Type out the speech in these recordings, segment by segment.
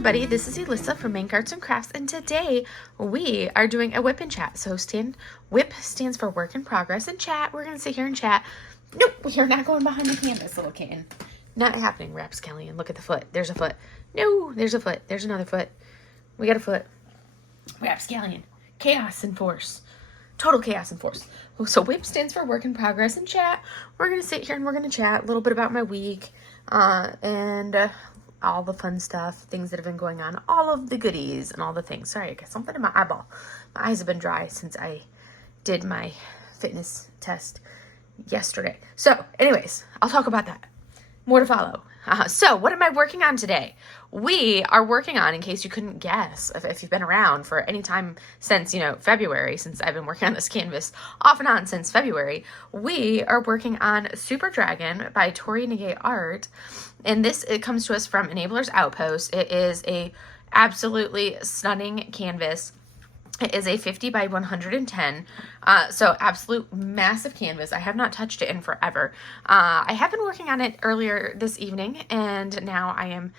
everybody, this is Elissa from Make Arts and Crafts, and today we are doing a WIP and chat. So WIP stands for work in progress, and chat, we're going to sit here and chat. Nope, we are not going behind the canvas, little kitten. Not happening, Rapscallion. Look at the foot. There's a foot. No, there's a foot. There's another foot. We got a foot. Rapscallion. Chaos and force. Total chaos and force. So WIP stands for work in progress, and chat, we're going to sit here and we're going to chat a little bit about my week, and all the fun stuff, things that have been going on, all of the goodies and all the things. Sorry, I got something in my eyeball. My eyes have been dry since I did my fitness test yesterday. So anyways, I'll talk about that. More to follow. So what am I working on today? We are working on, in case you couldn't guess, if you've been around for any time since, February, since I've been working on this canvas off and on since February, we are working on Super Dragon by Tori Nagay Art. And it comes to us from Enabler's Outpost. It is a absolutely stunning canvas. It is a 50 by 110, so absolute massive canvas. I have not touched it in forever. I have been working on it earlier this evening, and now I am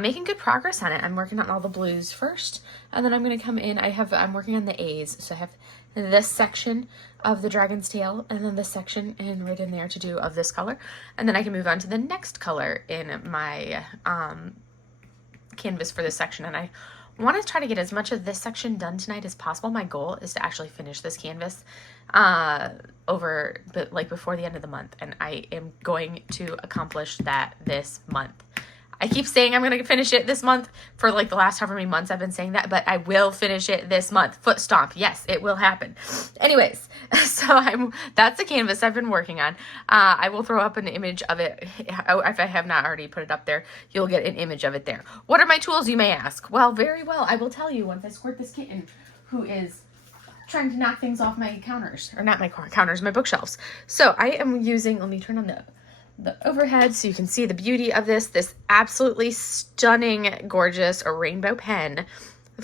making good progress on it. I'm working on all the blues first, and then I'm going to come in. I'm working on the A's, so I have this section of the dragon's tail, and then this section and right in there to do of this color, and then I can move on to the next color in my canvas for this section, and I want to try to get as much of this section done tonight as possible. My goal is to actually finish this canvas before the end of the month, and I am going to accomplish that this month. I keep saying I'm going to finish it this month for the last however many months I've been saying that, but I will finish it this month. Foot stomp. Yes, it will happen. Anyways, so that's the canvas I've been working on. I will throw up an image of it. If I have not already put it up there, you'll get an image of it there. What are my tools, you may ask? Well, very well. I will tell you once I squirt this kitten who is trying to knock things off my counters, or not my counters, my bookshelves. So I am using, let me turn on the overhead so you can see the beauty of this absolutely stunning, gorgeous rainbow pen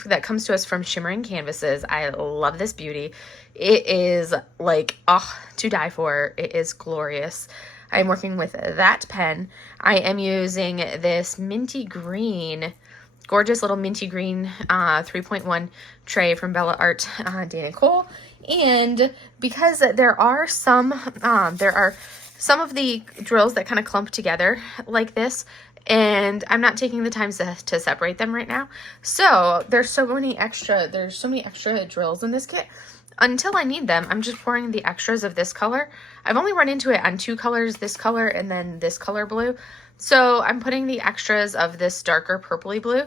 that comes to us from Shimmering Canvases. I love this beauty. It is to die for. It is glorious. I'm working with that pen. I am using this minty green, gorgeous little minty green 3.1 tray from Bella Art, Dana Cole. And because there are some of the drills that kind of clump together like this, and I'm not taking the time to separate them right now. So there's so many extra drills in this kit. Until I need them, I'm just pouring the extras of this color. I've only run into it on two colors, this color and then this color blue. So I'm putting the extras of this darker purpley blue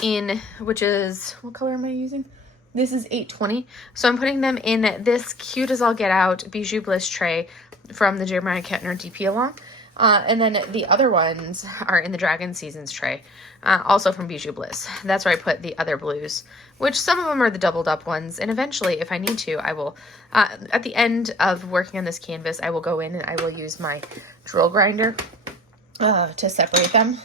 in, which is, what color am I using? This is 820. So I'm putting them in this cute as all get out Bijou Bliss tray from the Jeremiah Kettner DP Along. And then the other ones are in the Dragon Seasons tray, also from Bijou Bliss. That's where I put the other blues, which some of them are the doubled up ones. And eventually, if I need to, I will, at the end of working on this canvas, I will go in and I will use my drill grinder to separate them,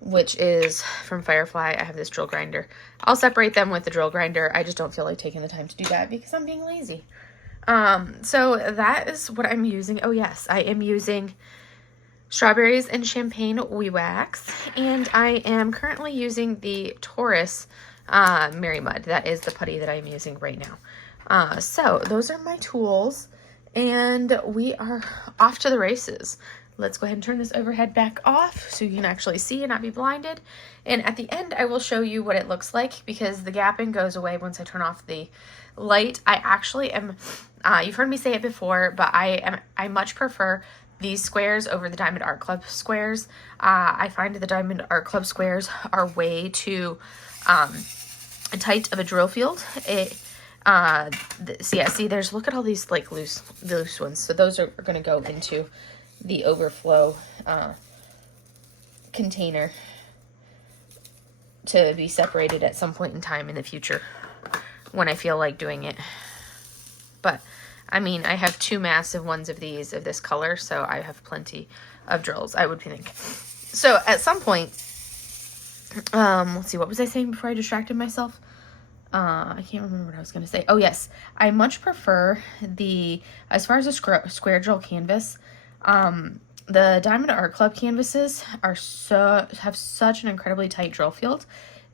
which is from Firefly. I have this drill grinder. I'll separate them with the drill grinder. I just don't feel like taking the time to do that because I'm being lazy. So that is what I'm using. Oh yes, I am using Strawberries and Champagne Wee Wax, and I am currently using the Taurus Merry Mud. That is the putty that I'm using right now. So those are my tools, and we are off to the races. Let's go ahead and turn this overhead back off so you can actually see and not be blinded. And at the end, I will show you what it looks like because the gapping goes away once I turn off the light. I actually am, you've heard me say it before, but I much prefer these squares over the Diamond Art Club squares. I find the Diamond Art Club squares are way too tight of a drill field. See, look at all these loose ones. So those are going to go into the overflow container to be separated at some point in time in the future when I feel like doing it. But I mean, I have two massive ones of these of this color, so I have plenty of drills, I would think. So at some point, let's see, what was I saying before I distracted myself? I can't remember what I was going to say. Oh yes, I much prefer as far as a square drill canvas, The Diamond Art Club canvases have such an incredibly tight drill field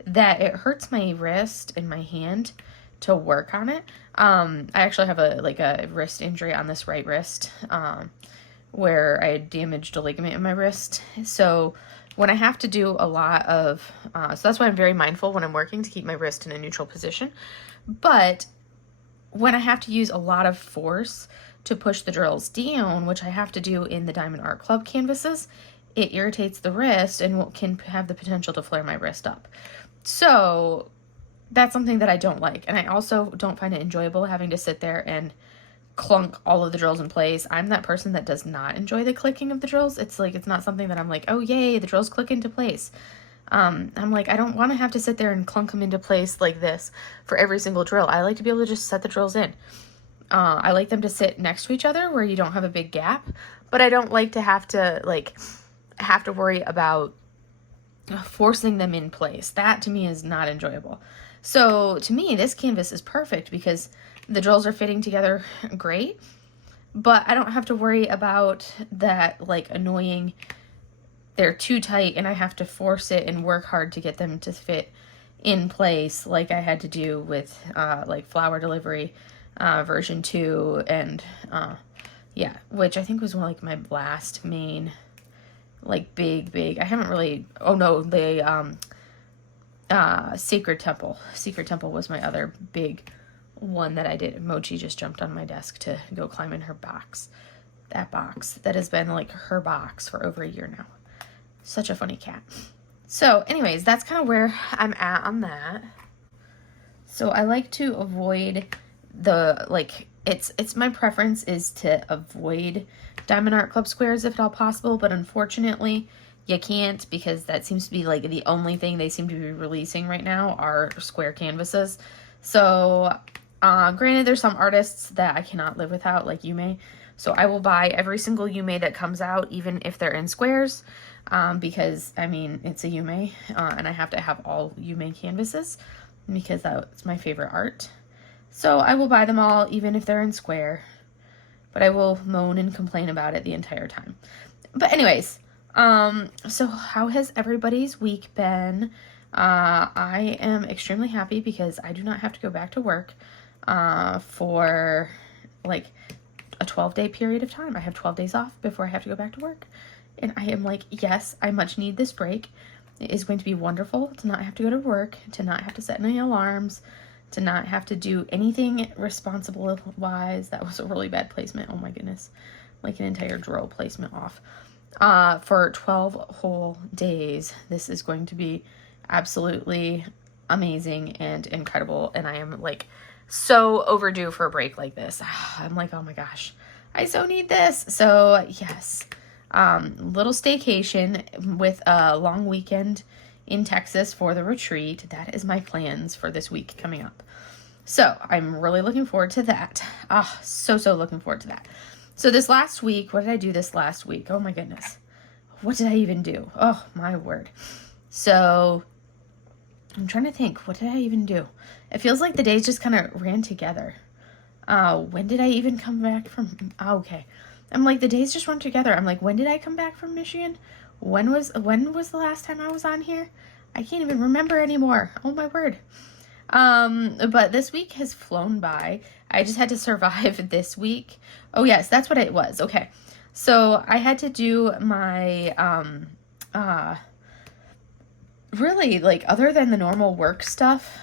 that it hurts my wrist and my hand to work on it. I actually have a wrist injury on this right wrist, where I had damaged a ligament in my wrist. So when I have to do a lot of, so that's why I'm very mindful when I'm working to keep my wrist in a neutral position. But when I have to use a lot of force to push the drills down, which I have to do in the Diamond Art Club canvases, it irritates the wrist and can have the potential to flare my wrist up. So that's something that I don't like. And I also don't find it enjoyable having to sit there and clunk all of the drills in place. I'm that person that does not enjoy the clicking of the drills. It's not something that I'm like, oh yay, the drills click into place. I'm like, I don't want to have to sit there and clunk them into place like this for every single drill. I like to be able to just set the drills in. I like them to sit next to each other where you don't have a big gap, but I don't like to have to worry about forcing them in place. That to me is not enjoyable. So to me, this canvas is perfect because the drills are fitting together great, but I don't have to worry about that annoying, they're too tight and I have to force it and work hard to get them to fit in place like I had to do with flower delivery version 2 and which I think was my last main big, I haven't really, the Sacred Temple was my other big one that I did. Mochi just jumped on my desk to go climb in her box. That box that has been her box for over a year now. Such a funny cat. So anyways, that's kind of where I'm at on that. So I like to avoid it's my preference is to avoid Diamond Art Club squares if at all possible, but unfortunately you can't, because that seems to be the only thing they seem to be releasing right now are square canvases. So granted, there's some artists that I cannot live without, like Yume. So I will buy every single Yume that comes out, even if they're in squares, because I mean, it's a Yume, and I have to have all Yume canvases because that's my favorite art. So I will buy them all, even if they're in square, but I will moan and complain about it the entire time. But anyways, so how has everybody's week been? I am extremely happy because I do not have to go back to work, for a 12-day period of time. I have 12 days off before I have to go back to work. And I am yes, I much need this break. It is going to be wonderful to not have to go to work, to not have to set any alarms, to not have to do anything responsible-wise. That was a really bad placement. Oh my goodness. An entire drill placement off. For 12 whole days. This is going to be absolutely amazing and incredible. And I am so overdue for a break like this. I'm oh my gosh, I so need this. So yes, little staycation with a long weekend in Texas for the retreat. That is my plans for this week coming up. So I'm really looking forward to that. So looking forward to that. So this last week, what did I do this last week? Oh my goodness. What did I even do? Oh my word. So I'm trying to think, what did I even do? It feels like the days just kind of ran together. When did I even come back from, okay. I'm the days just run together. I'm when did I come back from Michigan? When was the last time I was on here? I can't even remember anymore. Oh my word. But this week has flown by. I just had to survive this week. Oh yes, that's what it was. Okay. So I had to do my, really other than the normal work stuff,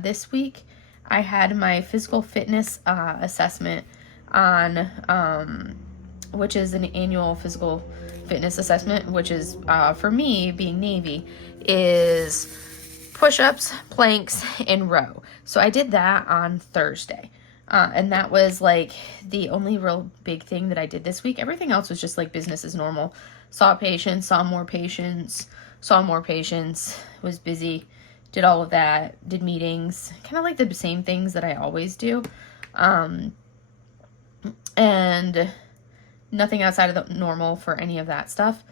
this week I had my physical fitness, assessment on, which is an annual physical fitness assessment, which is, for me being Navy, is push-ups, planks, and row. So I did that on Thursday. And that was the only real big thing that I did this week. Everything else was just business as normal. Saw patients, saw more patients, was busy, did all of that, did meetings, kind of the same things that I always do. And nothing outside of the normal for any of that stuff.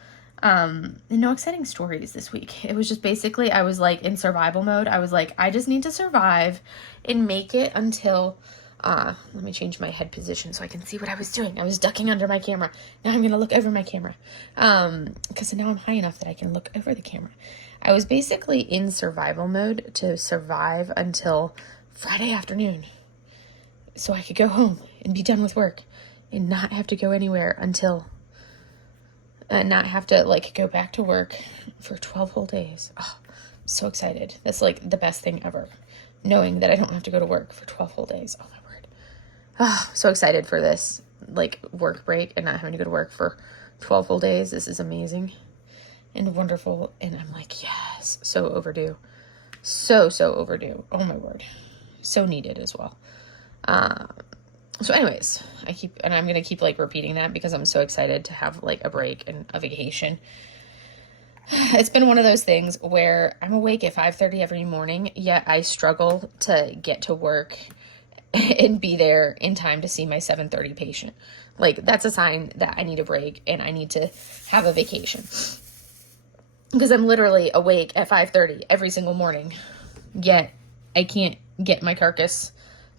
No exciting stories this week. It was just basically, I was in survival mode. I was I just need to survive and make it until Let me change my head position so I can see what I was doing. I was ducking under my camera. Now I'm going to look over my camera. Because now I'm high enough that I can look over the camera. I was basically in survival mode to survive until Friday afternoon. So I could go home and be done with work and not have to go anywhere until, not have to like go back to work for 12 whole days. Oh, I'm so excited. That's like the best thing ever. Knowing that I don't have to go to work for 12 whole days. Oh my word. Oh, so excited for this like work break and not having to go to work for 12 whole days. This is amazing and wonderful. And I'm like, yes, so overdue. So overdue. Oh my word. So needed as well. So anyways, I'm going to keep like repeating that because I'm so excited to have like a break and a vacation. It's been one of those things where I'm awake at 5:30 every morning, yet I struggle to get to work and be there in time to see my 7:30 patient. Like, that's a sign that I need a break and I need to have a vacation. Because I'm literally awake at 5:30 every single morning, yet I can't get my carcass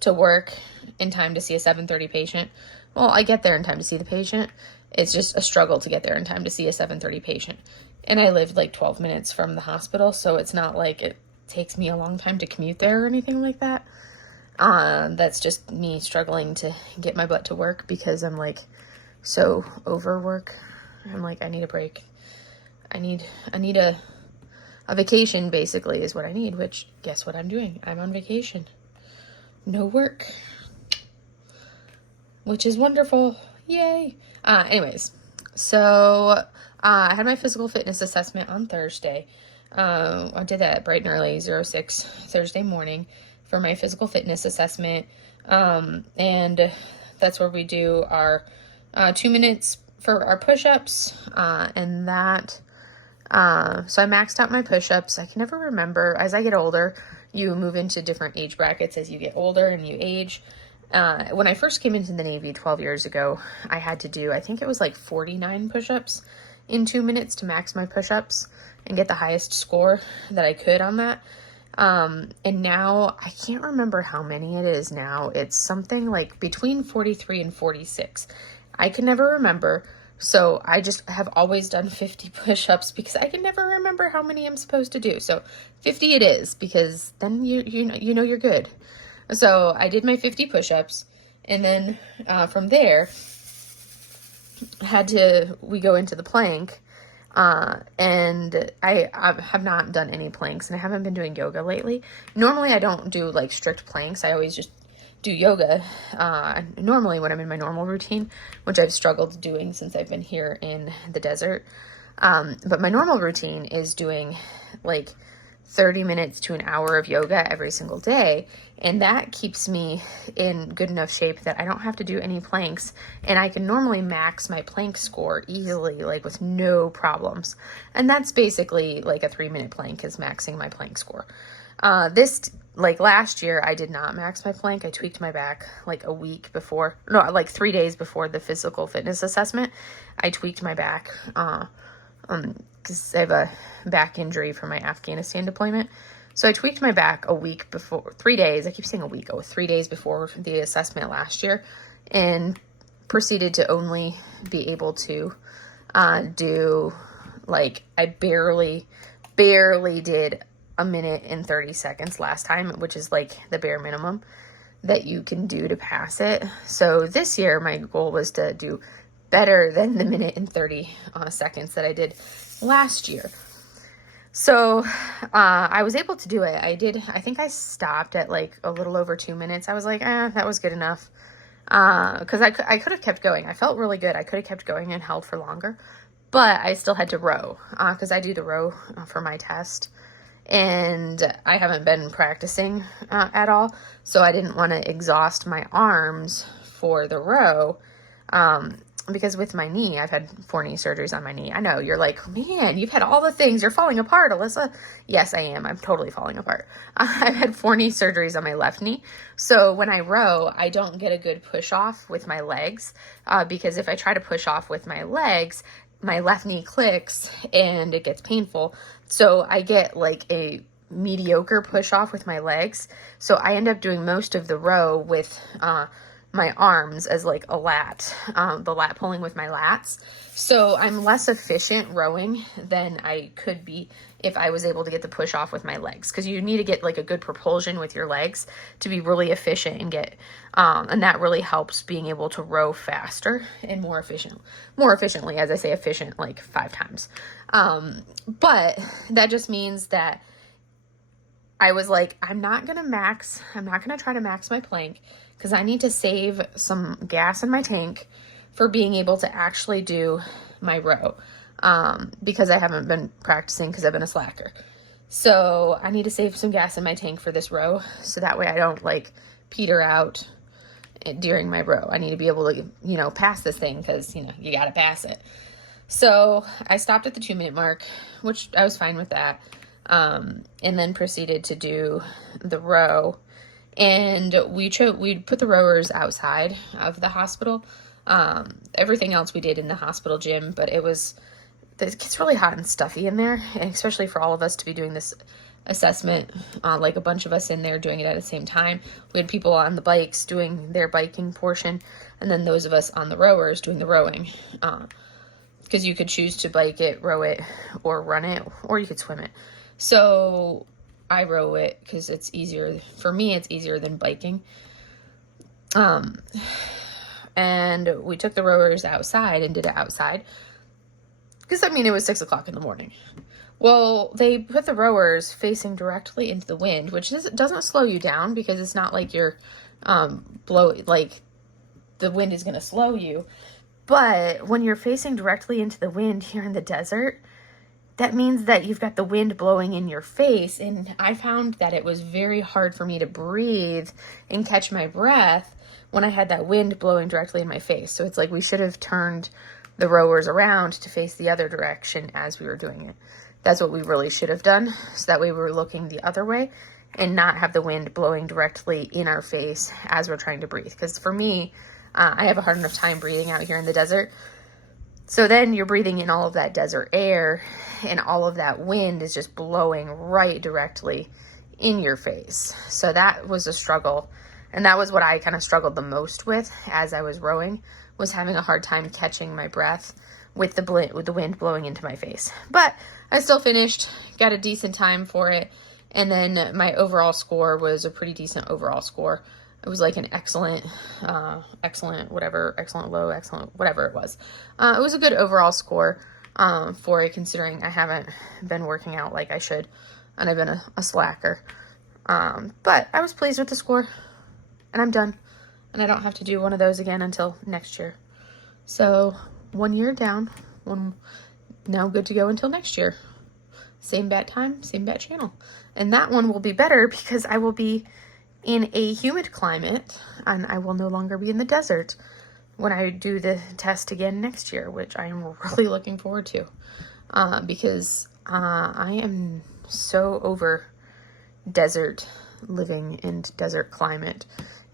to work in time to see a 7:30 patient. Well, I get there in time to see the patient. It's just a struggle to get there in time to see a 7:30 patient. And I live like 12 minutes from the hospital, so it's not like it takes me a long time to commute there or anything like that. That's just me struggling to get my butt to work because I'm like so overwork. I'm like, I need a break. I need a vacation basically is what I need, which guess what I'm doing? I'm on vacation. No work. Which is wonderful. Yay. Anyways, so I had my physical fitness assessment on Thursday. I did that bright and early, 06 Thursday morning for my physical fitness assessment. And that's where we do our 2 minutes for our push-ups. And that, so I maxed out my push-ups. I can never remember. As I get older, you move into different age brackets as you get older and you age. When I first came into the Navy 12 years ago, I had to do, I think it was like 49 push-ups in 2 minutes to max my push-ups and get the highest score that I could on that. And now I can't remember how many it is now. It's something like between 43 and 46. I can never remember. So I just have always done 50 push-ups because I can never remember how many I'm supposed to do. So 50 it is, because then you know you're good. So I did my 50 push-ups, and then from there we go into the plank, and I have not done any planks, and I haven't been doing yoga lately. Normally I don't do like strict planks. I always just do yoga normally when I'm in my normal routine, which I've struggled doing since I've been here in the desert. But my normal routine is doing like 30 minutes to an hour of yoga every single day. And that keeps me in good enough shape that I don't have to do any planks. And I can normally max my plank score easily, like with no problems. And that's basically like a 3-minute plank is maxing my plank score. Like last year, I did not max my plank. I tweaked my back like 3 days before the physical fitness assessment. I tweaked my back because I have a back injury from my Afghanistan deployment. So I tweaked my back 3 days. I keep saying a week. 3 days before the assessment last year, and proceeded to only be able to do like, I barely did a minute and 30 seconds last time, which is like the bare minimum that you can do to pass it. So this year, my goal was to do better than the minute and 30 seconds that I did last year. So I was able to do it. I think I stopped at like a little over 2 minutes. I was like, that was good enough. Because I could have kept going. I felt really good. I could have kept going and held for longer. But I still had to row because I do the row for my test. And I haven't been practicing at all. So I didn't want to exhaust my arms for the row. Because with my knee, I've had 4 knee surgeries on my knee. I know, you're like, man, you've had all the things. You're falling apart, Alyssa. Yes, I am. I'm totally falling apart. I've had 4 knee surgeries on my left knee. So when I row, I don't get a good push off with my legs. Because if I try to push off with my legs, my left knee clicks and it gets painful. So I get like a mediocre push off with my legs. So I end up doing most of the row with my arms as like a lat, the lat pulling with my lats. So I'm less efficient rowing than I could be if I was able to get the push off with my legs, because you need to get like a good propulsion with your legs to be really efficient and get, and that really helps being able to row faster and more efficiently, as I say efficient like 5 times. But that just means that I was like, I'm not going to try to max my plank, because I need to save some gas in my tank for being able to actually do my row, because I haven't been practicing because I've been a slacker. So I need to save some gas in my tank for this row, so that way I don't like peter out during my row. I need to be able to, you know, pass this thing, because, you know, you got to pass it. So I stopped at the 2-minute mark, which I was fine with that. And then proceeded to do the row, and we put the rowers outside of the hospital. Everything else we did in the hospital gym, but it gets really hot and stuffy in there, and especially for all of us to be doing this assessment, like a bunch of us in there doing it at the same time. We had people on the bikes doing their biking portion, and then those of us on the rowers doing the rowing, because you could choose to bike it, row it, or run it, or you could swim it. So I row it because it's easier. For me, it's easier than biking. And we took the rowers outside and did it outside, because, I mean, it was 6 o'clock in the morning. Well, they put the rowers facing directly into the wind, which doesn't slow you down, because it's not like you're like the wind is going to slow you. But when you're facing directly into the wind here in the desert, that means that you've got the wind blowing in your face. And I found that it was very hard for me to breathe and catch my breath when I had that wind blowing directly in my face. So it's like we should have turned the rowers around to face the other direction as we were doing it. That's what we really should have done. So that way we were looking the other way and not have the wind blowing directly in our face as we're trying to breathe. Because for me, I have a hard enough time breathing out here in the desert. So then you're breathing in all of that desert air, and all of that wind is just blowing right directly in your face. So that was a struggle. And that was what I kind of struggled the most with as I was rowing, was having a hard time catching my breath with the wind blowing into my face. But I still finished, got a decent time for it. And then my overall score was a pretty decent overall score. It was like an excellent, whatever, excellent low, excellent, whatever it was. It was a good overall score for it, considering I haven't been working out like I should, and I've been a slacker. But I was pleased with the score, and I'm done. And I don't have to do one of those again until next year. So 1 year down, now good to go until next year. Same bat time, same bat channel. And that one will be better because I will be in a humid climate, and I will no longer be in the desert when I do the test again next year, which I am really looking forward to, because I am so over desert living and desert climate,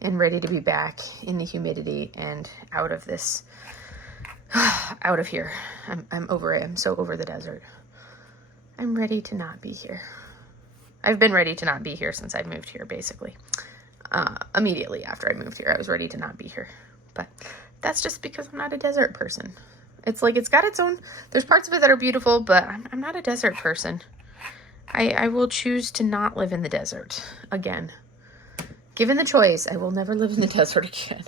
and ready to be back in the humidity and out of this, out of here. I'm over it. I'm so over the desert. I'm ready to not be here. I've been ready to not be here since I moved here, basically. Immediately after I moved here, I was ready to not be here. But that's just because I'm not a desert person. It's like, it's got its own, there's parts of it that are beautiful, but I'm not a desert person. I will choose to not live in the desert again. Given the choice, I will never live in the desert again.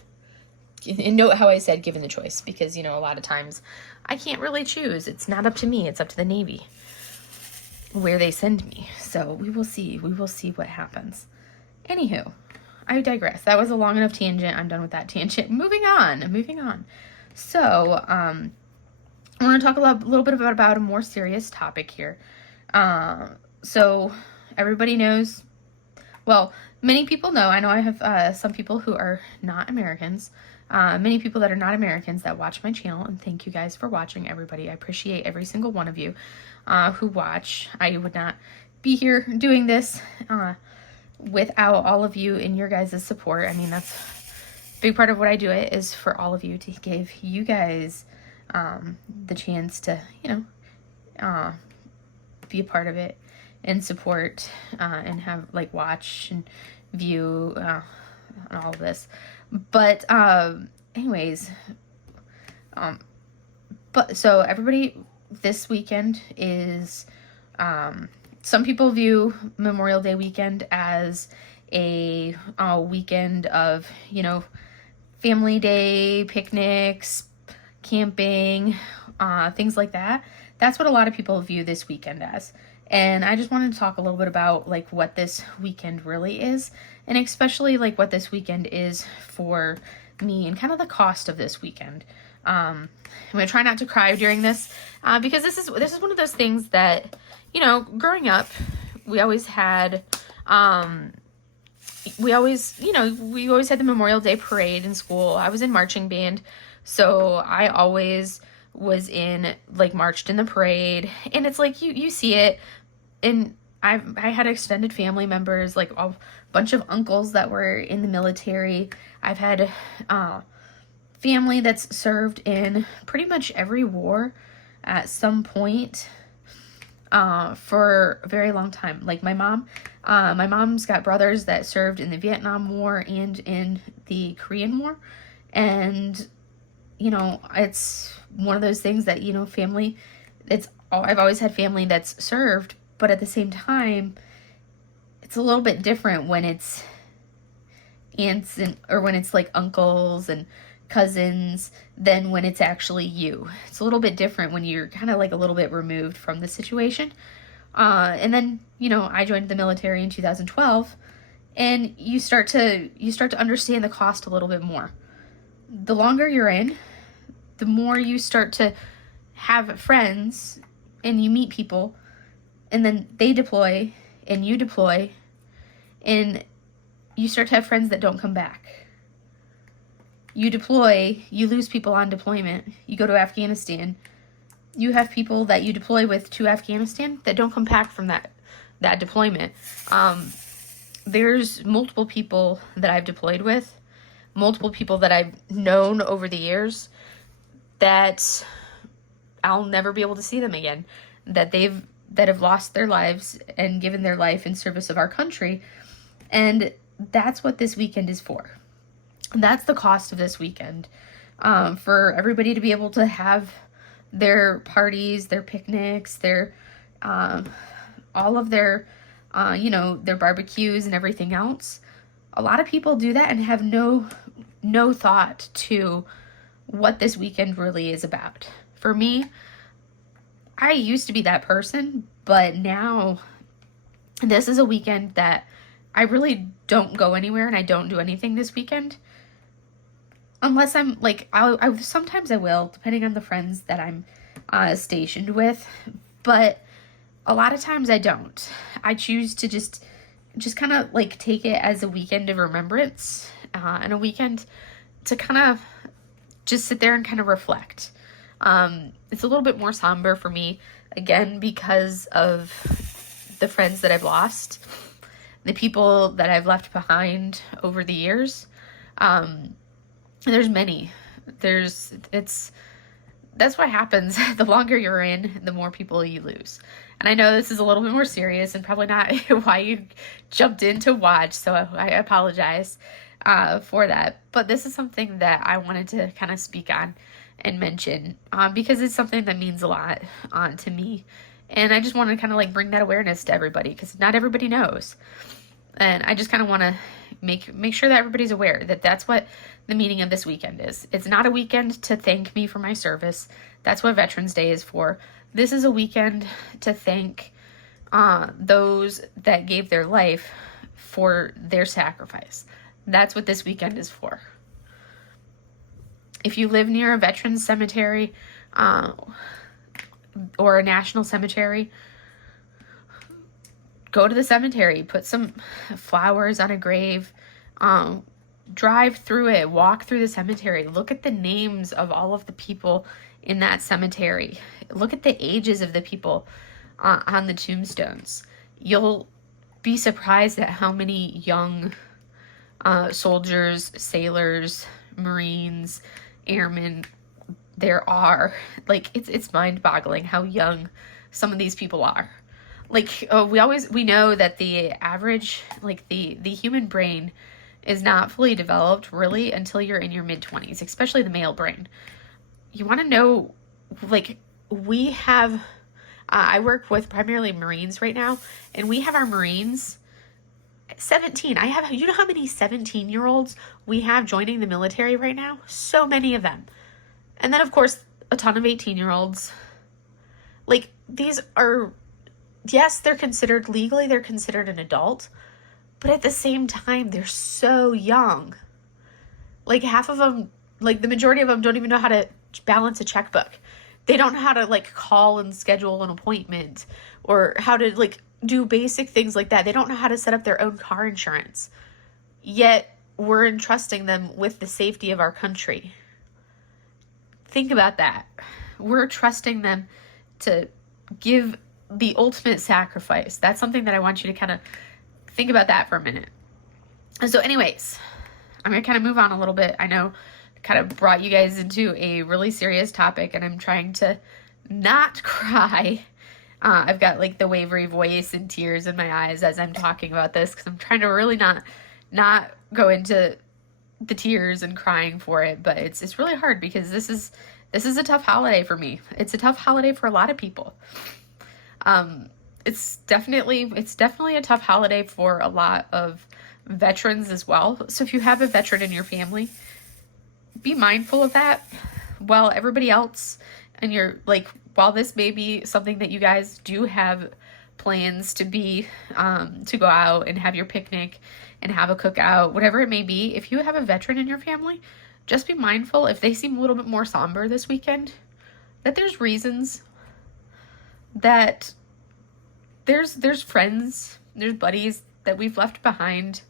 And note how I said given the choice, because, you know, a lot of times I can't really choose. It's not up to me. It's up to the Navy where they send me. So we will see. We will see what happens. Anywho, I digress. That was a long enough tangent. I'm done with that tangent. Moving on. So, I want to talk a little bit about a more serious topic here. So everybody knows, well, many people know, I know I have some people who are not Americans, many people that are not Americans that watch my channel, and thank you guys for watching, everybody. I appreciate every single one of you who watch. I would not be here doing this without all of you and your guys' support. I mean, that's a big part of what I do it is for all of you, to give you guys the chance to, you know, be a part of it and support and have like watch and view and all of this. But anyways, but so everybody, this weekend is some people view Memorial Day weekend as a weekend of, you know, family day, picnics, camping, things like that. That's what a lot of people view this weekend as. And I just wanted to talk a little bit about like what this weekend really is, and especially like what this weekend is for me and kind of the cost of this weekend. I'm gonna try not to cry during this because this is one of those things that, you know, growing up, we always had we always had the Memorial Day parade in school. I was in marching band, so I always was in, like, marched in the parade, and it's like you see it. And I had extended family members, like a bunch of uncles that were in the military. I've had family that's served in pretty much every war at some point for a very long time. Like my mom's got brothers that served in the Vietnam War and in the Korean War. And, you know, it's one of those things that, you know, family, I've always had family that's served, but at the same time, it's a little bit different when it's aunts or when it's like uncles and cousins than when it's actually you. It's a little bit different when you're kind of like a little bit removed from the situation. And then, you know, I joined the military in 2012, and you start to understand the cost a little bit more. The longer you're in, the more you start to have friends and you meet people, and then they deploy and you deploy, and you start to have friends that don't come back. You deploy, you lose people on deployment. You go to Afghanistan, you have people that you deploy with to Afghanistan that don't come back from that deployment. There's multiple people that I've deployed with, multiple people that I've known over the years that I'll never be able to see them again, that have lost their lives and given their life in service of our country. And that's what this weekend is for. And that's the cost of this weekend, for everybody to be able to have their parties, their picnics, their all of their their barbecues and everything else. A lot of people do that and have no thought to what this weekend really is about. For me, I used to be that person, but now this is a weekend that I really don't go anywhere and I don't do anything this weekend. Unless I'm like, sometimes I will, depending on the friends that I'm stationed with. But a lot of times I don't. I choose to just kind of like take it as a weekend of remembrance and a weekend to kind of just sit there and kind of reflect. It's a little bit more somber for me, again, because of the friends that I've lost, the people that I've left behind over the years. There's many. That's what happens. The longer you're in, the more people you lose. And I know this is a little bit more serious and probably not why you jumped in to watch, so I apologize for that. But this is something that I wanted to kind of speak on and mention because it's something that means a lot to me. And I just want to kind of like bring that awareness to everybody because not everybody knows. And I just kind of want to make sure that everybody's aware that that's what the meaning of this weekend is. It's not a weekend to thank me for my service. That's what Veterans Day is for. This is a weekend to thank those that gave their life for their sacrifice. That's what this weekend is for. If you live near a veterans cemetery or a national cemetery, go to the cemetery, put some flowers on a grave, drive through it, walk through the cemetery, look at the names of all of the people in that cemetery, look at the ages of the people on the tombstones. You'll be surprised at how many young soldiers, sailors, Marines, airmen there are. Like, it's mind-boggling how young some of these people are. like, we know that the average, like the human brain is not fully developed really until you're in your mid-20s, especially the male brain. You want to know, like, we have, I work with primarily Marines right now, and we have our Marines 17. You know how many 17-year-olds we have joining the military right now? So many of them. And then, of course, a ton of 18-year-olds. Like, these are, yes, they're considered an adult, but at the same time, they're so young. Like, half of them, like, the majority of them don't even know how to balance a checkbook. They don't know how to, like, call and schedule an appointment, or how to, like, do basic things like that. They don't know how to set up their own car insurance. Yet, we're entrusting them with the safety of our country. Think about that. We're trusting them to give the ultimate sacrifice. That's something that I want you to kind of think about that for a minute. And so anyways, I'm going to kind of move on a little bit. I know I kind of brought you guys into a really serious topic, and I'm trying to not cry. I've got like the wavery voice and tears in my eyes as I'm talking about this, because I'm trying to really not go into the tears and crying for it. But it's really hard, because this is a tough holiday for me. It's a tough holiday for a lot of people. It's definitely a tough holiday for a lot of veterans as well. So if you have a veteran in your family, be mindful of that. While everybody else, and while this may be something that you guys do have plans to go out and have your picnic and have a cookout, whatever it may be, if you have a veteran in your family, just be mindful, if they seem a little bit more somber this weekend, that there's reasons, that there's friends, there's buddies that we've left behind,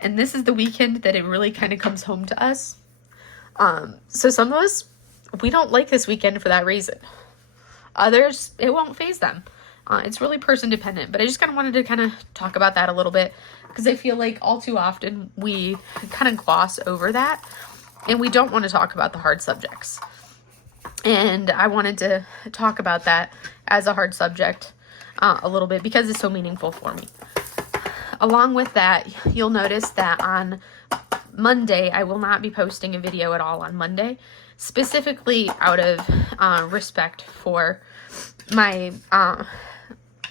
and this is the weekend that it really kind of comes home to us. So some of us, we don't like this weekend for that reason. Others, it won't faze them. It's really person dependent, but I just kind of wanted to kind of talk about that a little bit, because I feel like all too often we kind of gloss over that, and we don't want to talk about the hard subjects. And I wanted to talk about that as a hard subject a little bit, because it's so meaningful for me. Along with that, you'll notice that on Monday, I will not be posting a video at all on Monday, specifically out of respect for my, I'm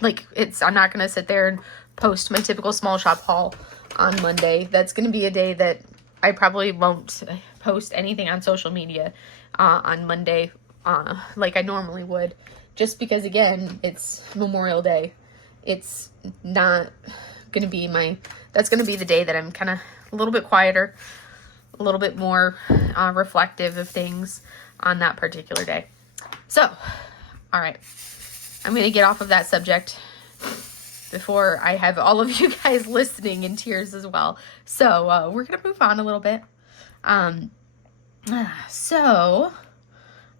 not going to sit there and post my typical small shop haul on Monday. That's going to be a day that I probably won't post anything on social media on Monday like I normally would, just because, again, it's Memorial Day. It's not going to be that's going to be the day that I'm kind of a little bit quieter, a little bit more reflective of things on that particular day. So, all right, I'm going to get off of that subject before I have all of you guys listening in tears as well. So we're going to move on a little bit. So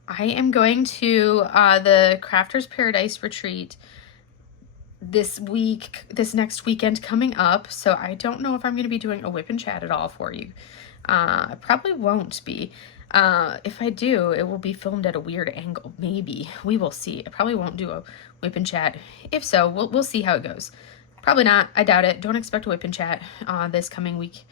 I am going to the Crafters Paradise retreat this next weekend coming up. So I don't know if I'm going to be doing a whip and chat at all for you. I probably won't be. If I do, it will be filmed at a weird angle. Maybe. We will see. I probably won't do a whip and chat. If so, we'll see how it goes. Probably not. I doubt it. Don't expect a whip and chat this coming week,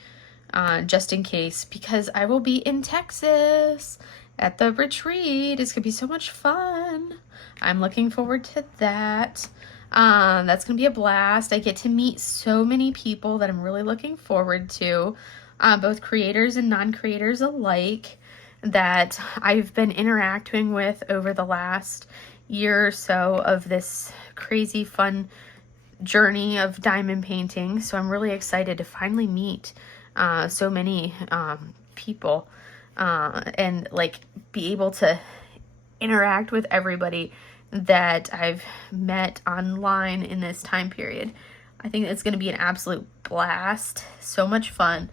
just in case, because I will be in Texas at the retreat. It's going to be so much fun. I'm looking forward to that. That's going to be a blast. I get to meet so many people that I'm really looking forward to, both creators and non-creators alike, that I've been interacting with over the last year or so of this crazy fun journey of diamond painting. So I'm really excited to finally meet so many people and be able to interact with everybody that I've met online in this time period. I think it's going to be an absolute blast. So much fun.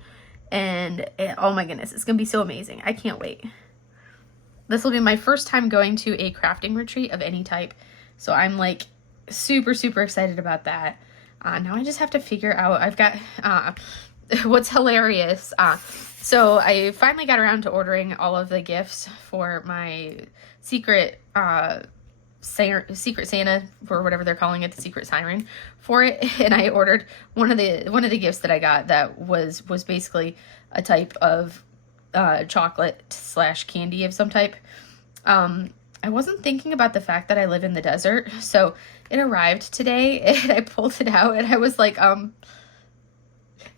And oh my goodness, it's going to be so amazing. I can't wait. This will be my first time going to a crafting retreat of any type. So I'm super, super excited about that. Now I just have to figure out, I've got, what's hilarious. So I finally got around to ordering all of the gifts for my secret Secret Santa, or whatever they're calling it, the Secret Siren for it. And I ordered one of the gifts that I got that was basically a type of chocolate / candy of some type. I wasn't thinking about the fact that I live in the desert, so it arrived today, and I pulled it out, and I was like,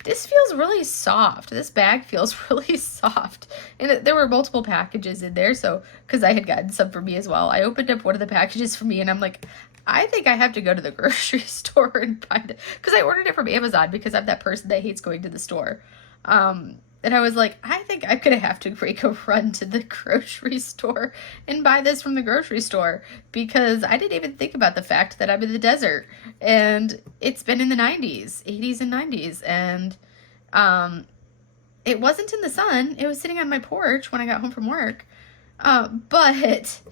this feels really soft. This bag feels really soft. And there were multiple packages in there, so, because I had gotten some for me as well. I opened up one of the packages for me, and I'm like, I think I have to go to the grocery store and find it. Because I ordered it from Amazon, because I'm that person that hates going to the store. And I was like, I think I'm going to have to make a run to the grocery store and buy this from the grocery store, because I didn't even think about the fact that I'm in the desert, and it's been in the 80s and 90s, and it wasn't in the sun. It was sitting on my porch when I got home from work, but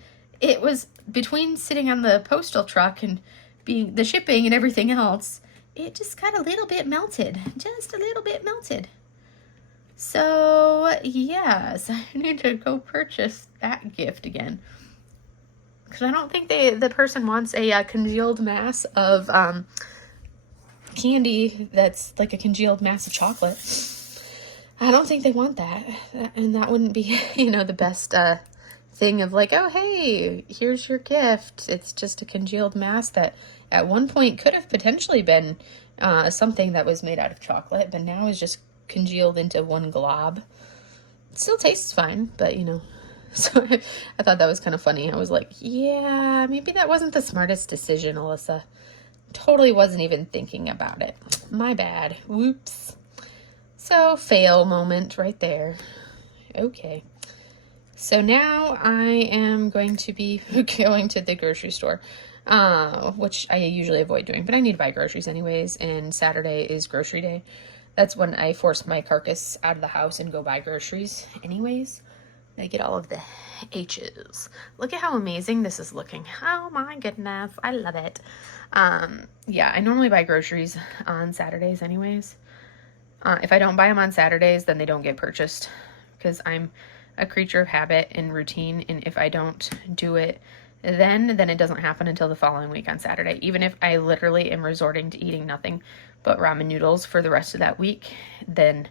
it was between sitting on the postal truck and being the shipping and everything else, it just got a little bit melted, just a little bit melted. So, yes, I need to go purchase that gift again. Because I don't think the person wants a congealed mass of candy that's like a congealed mass of chocolate. I don't think they want that. And that wouldn't be, the best thing of like, oh, hey, here's your gift. It's just a congealed mass that at one point could have potentially been something that was made out of chocolate, but now is just congealed into one glob. It still tastes fine, but so I thought that was kind of funny. I was like, yeah, maybe that wasn't the smartest decision, Alyssa. Totally wasn't even thinking about it. My bad. Whoops. So, fail moment right there. Okay. So now I am going to be going to the grocery store, which I usually avoid doing, but I need to buy groceries anyways, and Saturday is grocery day. That's when I force my carcass out of the house and go buy groceries anyways. I get all of the H's. Look at how amazing this is looking. Oh my goodness. I love it. Yeah, I normally buy groceries on Saturdays anyways. If I don't buy them on Saturdays, then they don't get purchased, because I'm a creature of habit and routine. And if I don't do it then it doesn't happen until the following week on Saturday. Even if I literally am resorting to eating nothing but ramen noodles for the rest of that week, then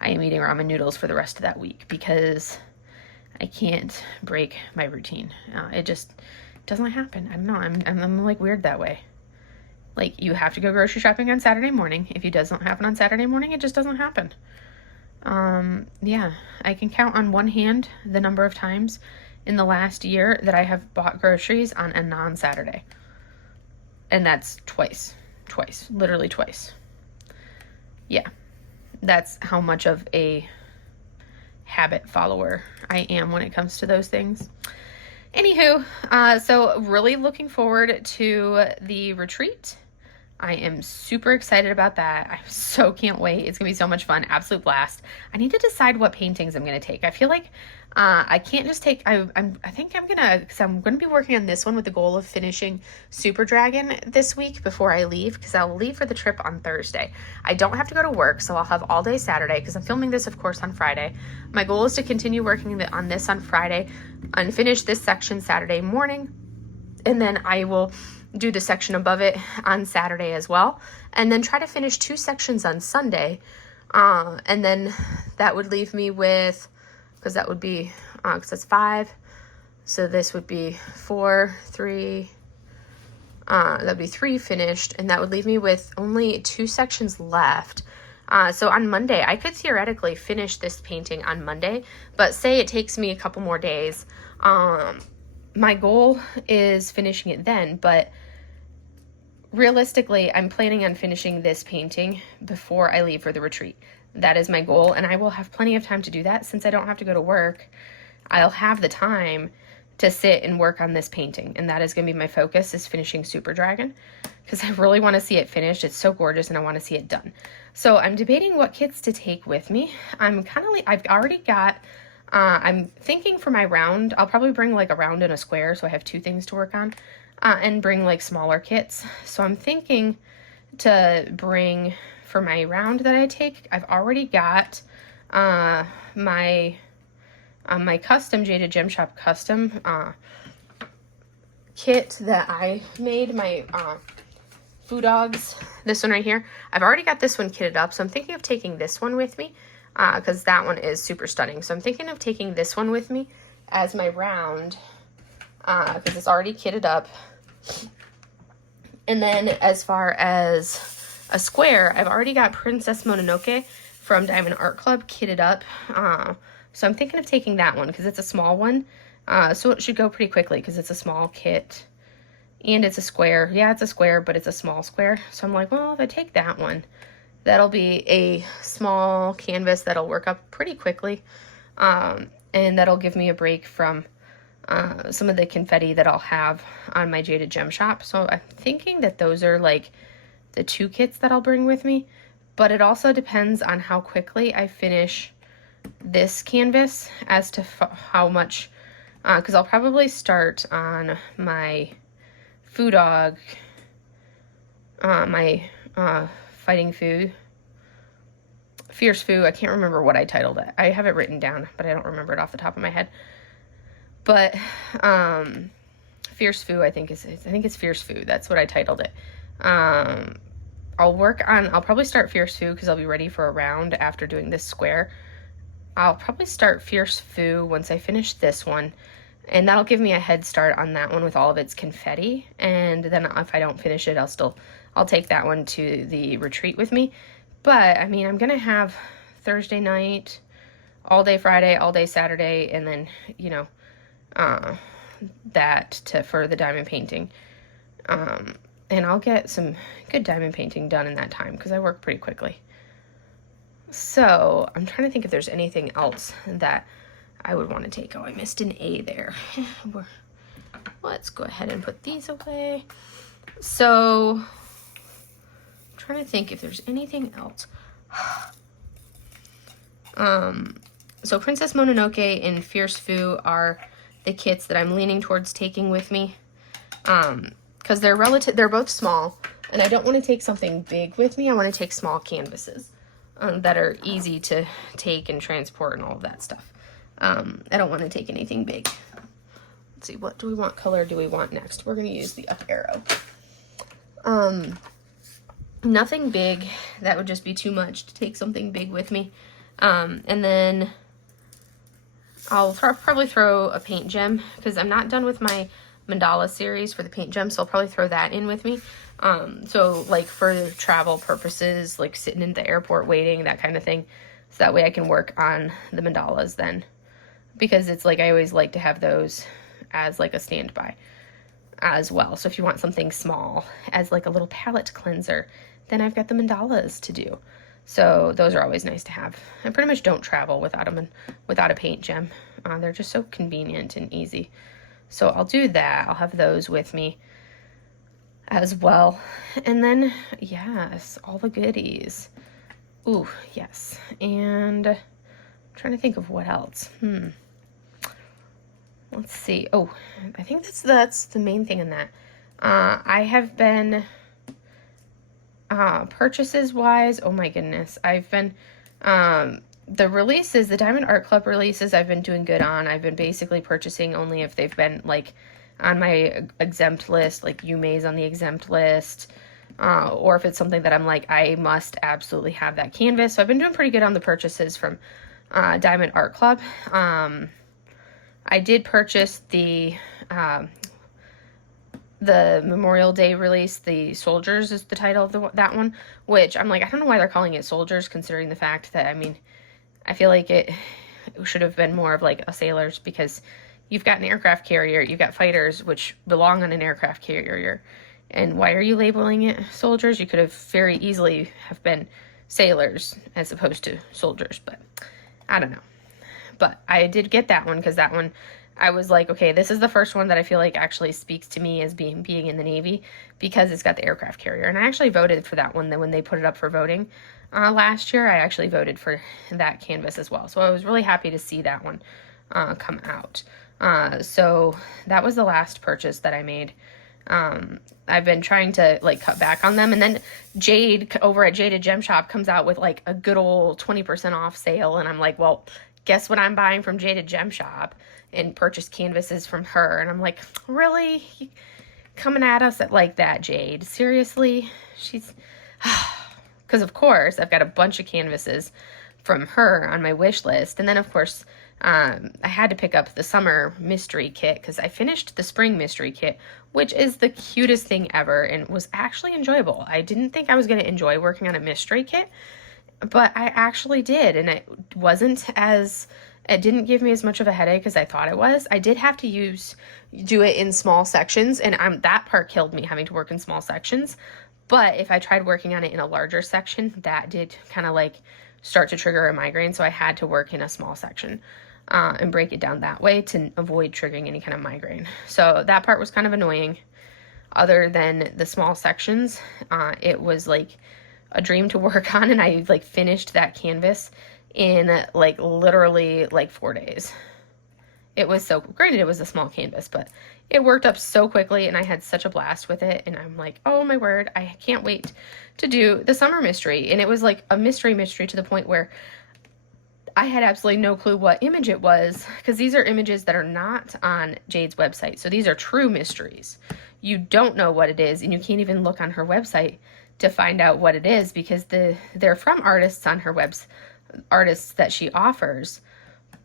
I am eating ramen noodles for the rest of that week, because I can't break my routine. It just doesn't happen. I don't know. I'm like weird that way. Like, you have to go grocery shopping on Saturday morning. If it doesn't happen on Saturday morning, it just doesn't happen. Yeah, I can count on one hand the number of times in the last year that I have bought groceries on a non-Saturday. And that's twice, literally twice. Yeah, that's how much of a habit follower I am when it comes to those things. Anywho, so really looking forward to the retreat. I am super excited about that. I so can't wait. It's going to be so much fun. Absolute blast. I need to decide what paintings I'm going to take. I feel like I can't just take, I think I'm going to, because I'm going to be working on this one with the goal of finishing Super Dragon this week before I leave, because I'll leave for the trip on Thursday. I don't have to go to work, so I'll have all day Saturday, because I'm filming this, of course, on Friday. My goal is to continue working on this on Friday and finish this section Saturday morning, and then I will do the section above it on Saturday as well, and then try to finish 2 sections on Sunday, and then that would leave me with, because that would be, because that's 5, so this would be 4, 3, that would be 3 finished, and that would leave me with only 2 sections left. So on Monday, I could theoretically finish this painting on Monday, but say it takes me a couple more days, my goal is finishing it then, but realistically, I'm planning on finishing this painting before I leave for the retreat. That is my goal, and I will have plenty of time to do that since I don't have to go to work. I'll have the time to sit and work on this painting, and that is going to be my focus, is finishing Super Dragon, because I really want to see it finished. It's so gorgeous, and I want to see it done. So I'm debating what kits to take with me. I'm kind of like, I've already got, I'm thinking for my round, I'll probably bring like a round and a square, so I have 2 things to work on, and bring like smaller kits. So I'm thinking to bring, for my round that I take, I've already got my custom Jaded Gem Shop custom kit that I made, my Foo Dogs, this one right here. I've already got this one kitted up, so I'm thinking of taking this one with me because that one is super stunning. So I'm thinking of taking this one with me as my round because it's already kitted up. And then as far as a square, I've already got Princess Mononoke from Diamond Art Club kitted up. So I'm thinking of taking that one because it's a small one. So it should go pretty quickly because it's a small kit. And it's a square. Yeah, it's a square, but it's a small square. So I'm like, well, if I take that one, that'll be a small canvas that'll work up pretty quickly. And that'll give me a break from some of the confetti that I'll have on my Jaded Gem Shop. So I'm thinking that those are like the 2 kits that I'll bring with me. But it also depends on how quickly I finish this canvas as to how much, because I'll probably start on my Foo Dog, my Fighting Foo, Fierce Foo. I can't remember what I titled it. I have it written down, but I don't remember it off the top of my head. But Fierce Foo, I think it's Fierce Foo. That's what I titled it. I'll probably start Fierce Foo because I'll be ready for a round after doing this square. I'll probably start Fierce Foo once I finish this one. And that'll give me a head start on that one with all of its confetti. And then if I don't finish it, I'll take that one to the retreat with me. But, I mean, I'm going to have Thursday night, all day Friday, all day Saturday, and then, you know, for the diamond painting. And I'll get some good diamond painting done in that time because I work pretty quickly. So, I'm trying to think if there's anything else that I would want to take. Oh, I missed an A there. Let's go ahead and put these away. So, I'm trying to think if there's anything else. So Princess Mononoke and Fierce Foo are the kits that I'm leaning towards taking with me. Because they're both small, and I don't want to take something big with me. I want to take small canvases that are easy to take and transport and all of that stuff. I don't want to take anything big. Let's see, what color do we want next? We're going to use the up arrow. Nothing big. That would just be too much to take something big with me. And then I'll probably throw a paint gem because I'm not done with my mandala series for the paint gem, so I'll probably throw that in with me. So like for travel purposes, like sitting in the airport waiting, that kind of thing. So that way I can work on the mandalas then. Because it's like I always like to have those as like a standby as well. So if you want something small as like a little palette cleanser, then I've got the mandalas to do. So those are always nice to have. I pretty much don't travel without a paint gem. They're just so convenient and easy. So I'll do that. I'll have those with me as well. And then, yes, all the goodies. Ooh, yes. And I'm trying to think of what else. Let's see. Oh, I think that's the main thing in that. I have been, purchases wise, oh my goodness. I've been, the releases, the Diamond Art Club releases I've been doing good on. I've been basically purchasing only if they've been like on my exempt list, like Yume's on the exempt list. Or if it's something that I'm like, I must absolutely have that canvas. So I've been doing pretty good on the purchases from Diamond Art Club. I did purchase the Memorial Day release, the Soldiers is the title of that one, which I'm like, I don't know why they're calling it Soldiers, considering the fact that, I mean, I feel like it should have been more of like a Sailors, because you've got an aircraft carrier, you've got fighters, which belong on an aircraft carrier. And why are you labeling it Soldiers? You could have very easily have been Sailors as opposed to Soldiers, but I don't know. But I did get that one because that one, I was like, okay, this is the first one that I feel like actually speaks to me as being in the Navy because it's got the aircraft carrier. And I actually voted for that one when they put it up for voting last year. I actually voted for that canvas as well. So I was really happy to see that one come out. So that was the last purchase that I made. I've been trying to like cut back on them, and then Jade over at Jaded Gem Shop comes out with like a good old 20% off sale, and I'm like, well, guess what I'm buying from Jaded Gem Shop, and purchase canvases from her. And I'm like, really? Coming at us at like that, Jade? Seriously? She's... Because, of course, I've got a bunch of canvases from her on my wish list. And then, of course, I had to pick up the summer mystery kit because I finished the spring mystery kit, which is the cutest thing ever and was actually enjoyable. I didn't think I was going to enjoy working on a mystery kit, but I actually did. And it didn't give me as much of a headache as I thought it was. I did have to do it in small sections, and that part killed me, having to work in small sections. But if I tried working on it in a larger section, that did kind of like start to trigger a migraine. So I had to work in a small section and break it down that way to avoid triggering any kind of migraine. So that part was kind of annoying. Other than the small sections, it was like a dream to work on. And I like finished that canvas in like literally like 4 days. It was so, granted it was a small canvas, but it worked up so quickly and I had such a blast with it. And I'm like, oh my word, I can't wait to do the summer mystery. And it was like a mystery to the point where I had absolutely no clue what image it was, because these are images that are not on Jade's website. So these are true mysteries. You don't know what it is, and you can't even look on her website to find out what it is, because they're from artists on her artists that she offers.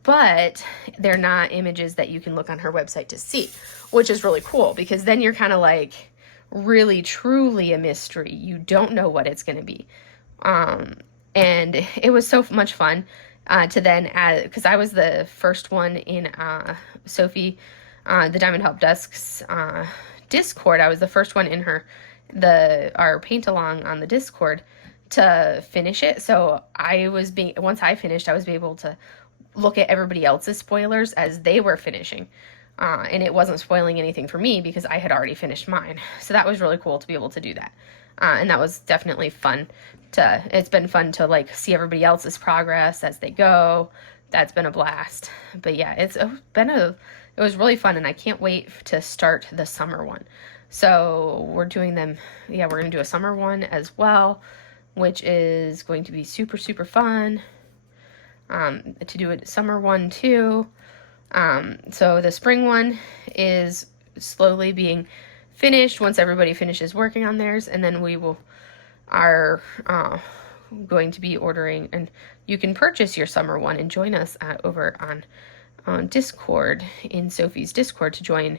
But they're not images that you can look on her website to see, which is really cool, because then you're kind of like really truly a mystery. You don't know what it's going to be. And it was so much fun to then add, because I was the first one in Sophie, the Diamond Help Desk's Discord. I was the first one in our paint along on the Discord to finish it. So once I finished, I was able to look at everybody else's spoilers as they were finishing. And it wasn't spoiling anything for me because I had already finished mine. So that was really cool to be able to do that. And that was definitely fun it's been fun to like see everybody else's progress as they go. That's been a blast. But yeah, it was really fun, and I can't wait to start the summer one. So we're doing them. Yeah, we're going to do a summer one as well, which is going to be super, super fun. To do a summer one too. So the spring one is slowly being finished once everybody finishes working on theirs, and then we are going to be ordering, and you can purchase your summer one and join us over on Discord, in Sophie's Discord, to join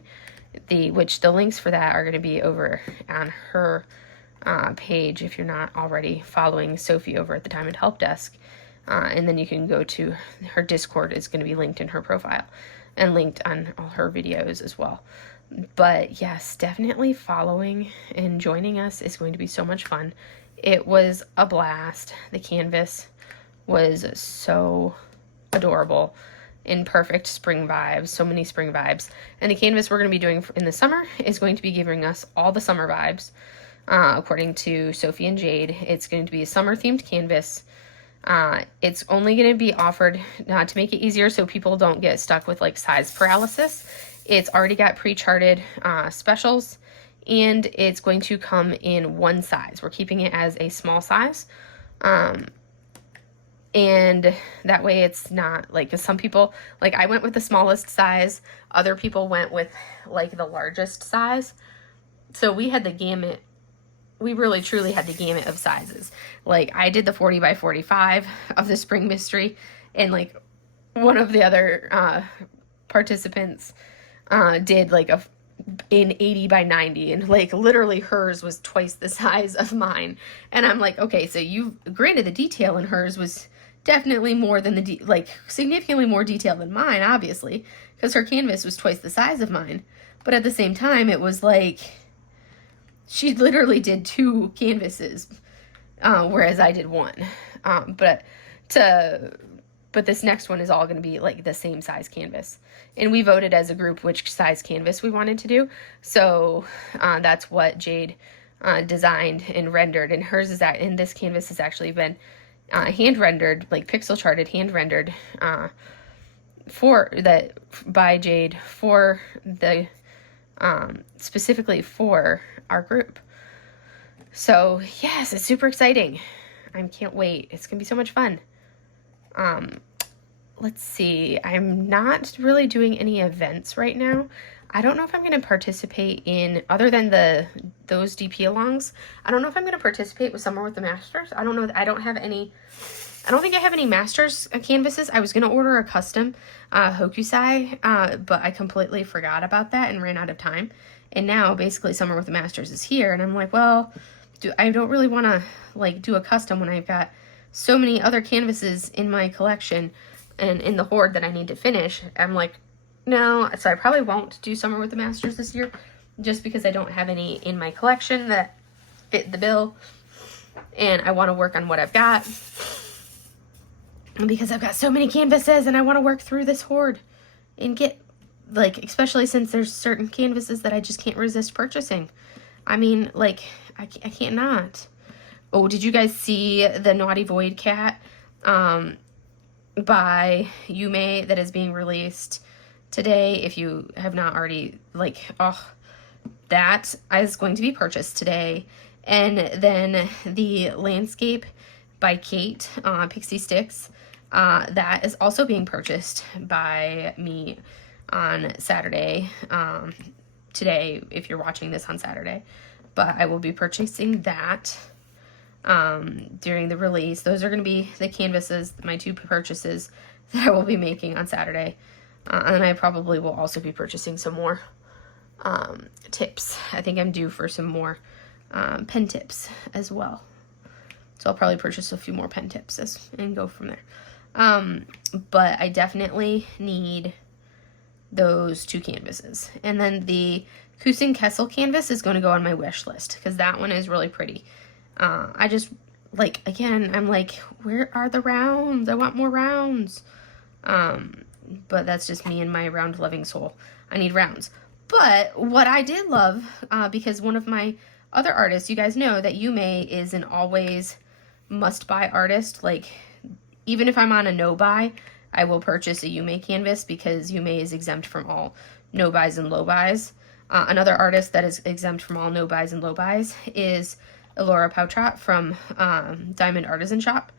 which the links for that are going to be over on her page if you're not already following Sophie over at the Diamond Help Desk. And then you can go to her Discord. It's going to be linked in her profile and linked on all her videos as well. But yes, definitely following and joining us is going to be so much fun. It was a blast. The canvas was so adorable, in perfect spring vibes, so many spring vibes. And the canvas we're going to be doing in the summer is going to be giving us all the summer vibes. According to Sophie and Jade, it's going to be a summer themed canvas. It's only going to be offered to make it easier so people don't get stuck with like size paralysis. It's already got pre-charted specials, and it's going to come in one size. We're keeping it as a small size. And that way it's not like, cause some people, like I went with the smallest size, other people went with like the largest size. So we had the gamut. We really truly had the gamut of sizes. Like I did the 40 by 45 of the spring mystery, and like one of the other participants did like an 80 by 90, and like literally hers was twice the size of mine. And I'm like, okay, so granted the detail in hers was definitely more than significantly more detailed than mine, obviously, because her canvas was twice the size of mine. But at the same time, it was like she literally did 2 canvases, whereas I did 1. But this next one is all going to be like the same size canvas. And we voted as a group which size canvas we wanted to do. So that's what Jade designed and rendered. And hers is that, and this canvas has actually been hand rendered, like pixel charted, hand rendered by Jade for the specifically for our group. So yes, it's super exciting. I can't wait. It's gonna be so much fun. let's see, I'm not really doing any events right now. I don't know if I'm going to participate in, other than those DP alongs, I don't know if I'm going to participate with Summer with the Masters. I don't know. I don't think I have any Masters canvases. I was going to order a custom Hokusai, but I completely forgot about that and ran out of time. And now basically Summer with the Masters is here, and I'm like, well, I don't really want to like do a custom when I've got so many other canvases in my collection and in the Horde that I need to finish. I'm like, no, so I probably won't do Summer with the Masters this year, just because I don't have any in my collection that fit the bill, and I want to work on what I've got, because I've got so many canvases, and I want to work through this Horde and get, like, especially since there's certain canvases that I just can't resist purchasing. I mean, like, I can't not. Oh, did you guys see the Naughty Void Cat by Yume that is being released today? If you have not already, like, oh, that is going to be purchased today. And then the Landscape by Kate, Pixie Sticks, that is also being purchased by me on Saturday, today, if you're watching this on Saturday. But I will be purchasing that during the release. Those are going to be the canvases, my 2 purchases that I will be making on Saturday. And I probably will also be purchasing some more tips. I think I'm due for some more pen tips as well. So I'll probably purchase a few more pen tips and go from there. But I definitely need those 2 canvases. And then the Kusing Kessel canvas is going to go on my wish list, because that one is really pretty. I just, like, again, I'm like, where are the rounds? I want more rounds. But that's just me and my round loving soul. I need rounds. But what I did love, because one of my other artists, you guys know that Yume is an always must-buy artist. Like, even if I'm on a no-buy, I will purchase a Yume canvas, because Yume is exempt from all no-buys and low-buys. Another artist that is exempt from all no-buys and low-buys is Elora Pautrat from Diamond Artisan Shop.